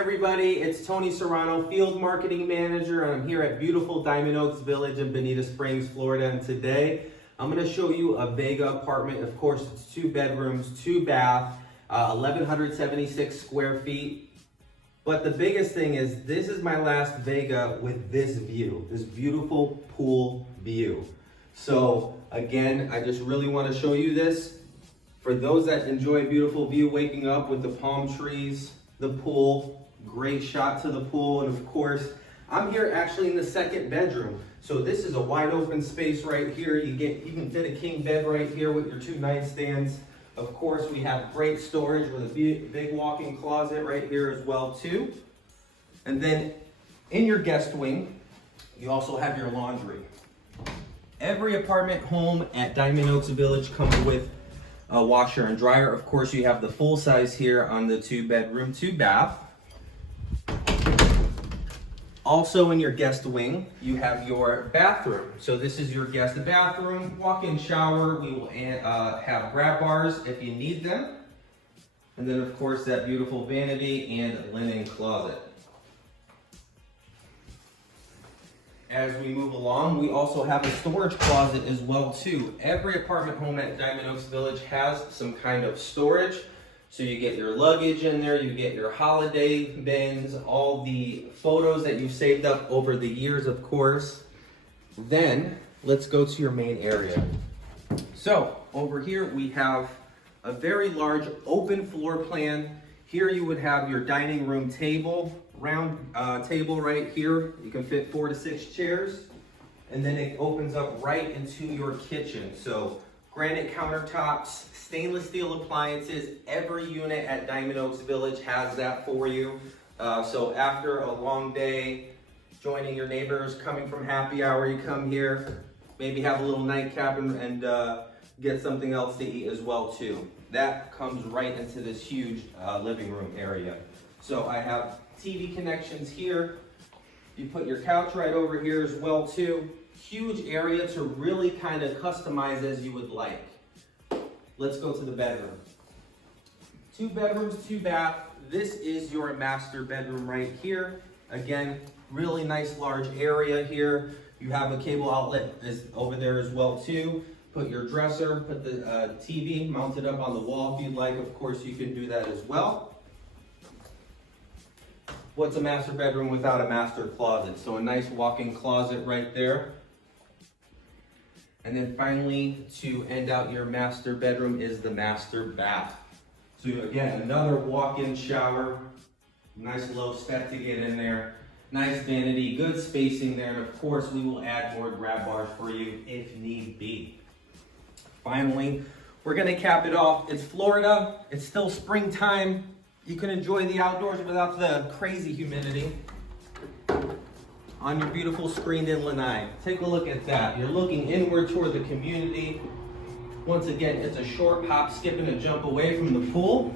everybody, it's Tony Serrano, Field Marketing Manager, and I'm here at beautiful Diamond Oaks Village in Bonita Springs, Florida. And today I'm going to show you a Vega apartment. Of course, it's 2 bedrooms, 2 bath, 1,176 square feet. But the biggest thing is this is my last Vega with this view, this beautiful pool view. So again, I just really want to show you this. For those that enjoy a beautiful view, waking up with the palm trees, the pool, great shot to the pool, and of course, I'm here actually in the 2nd bedroom. So this is a wide open space right here. You can fit a king bed right here with your 2 nightstands. Of course, we have great storage with a big walk-in closet right here as well too. And then in your guest wing, you also have your laundry. Every apartment home at Diamond Oaks Village comes with a washer and dryer. Of course, you have the full size here on the 2 bedroom, 2 bath. Also in your guest wing, you have your bathroom. So this is your guest bathroom, walk-in shower. We will have grab bars if you need them. And then of course that beautiful vanity and linen closet. As we move along, we also have a storage closet as well too. Every apartment home at Diamond Oaks Village has some kind of storage. So you get your luggage in there, you get your holiday bins, all the photos that you've saved up over the years, of course. Then let's go to your main area. So over here we have a very large open floor plan. Here you would have your dining room table, round table right here. You can fit 4 to 6 chairs. And then it opens up right into your kitchen. So granite countertops, stainless steel appliances. Every unit at Diamond Oaks Village has that for you. So after a long day, joining your neighbors, coming from happy hour, you come here, maybe have a little nightcap and get something else to eat as well too. That comes right into this huge living room area. So I have TV connections here. You put your couch right over here as well too. Huge area to really kind of customize as you would like. Let's go to the bedroom. 2 bedrooms, 2 bath. This is your master bedroom right here. Again, really nice large area here. You have a cable outlet over there as well too. Put your dresser, put the TV mounted up on the wall if you'd like. Of course, you can do that as well. What's a master bedroom without a master closet? So a nice walk-in closet right there. And then finally, to end out your master bedroom is the master bath. So again, another walk-in shower, nice low step to get in there, nice vanity, good spacing there, and of course we will add more grab bars for you if need be. Finally, we're gonna cap it off. It's Florida, it's still springtime. You can enjoy the outdoors without the crazy humidity. On your beautiful screened-in Lanai. Take a look at that. You're looking inward toward the community. Once again, it's a short hop, skip, and a jump away from the pool.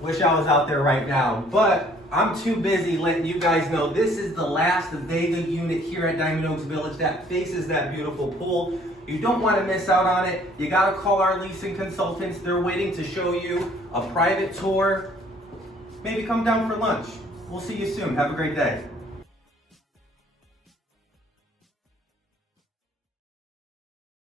Wish I was out there right now, but I'm too busy letting you guys know this is the last Vega unit here at Diamond Oaks Village that faces that beautiful pool. You don't want to miss out on it. You got to call our leasing consultants. They're waiting to show you a private tour. Maybe come down for lunch. We'll see you soon. Have a great day.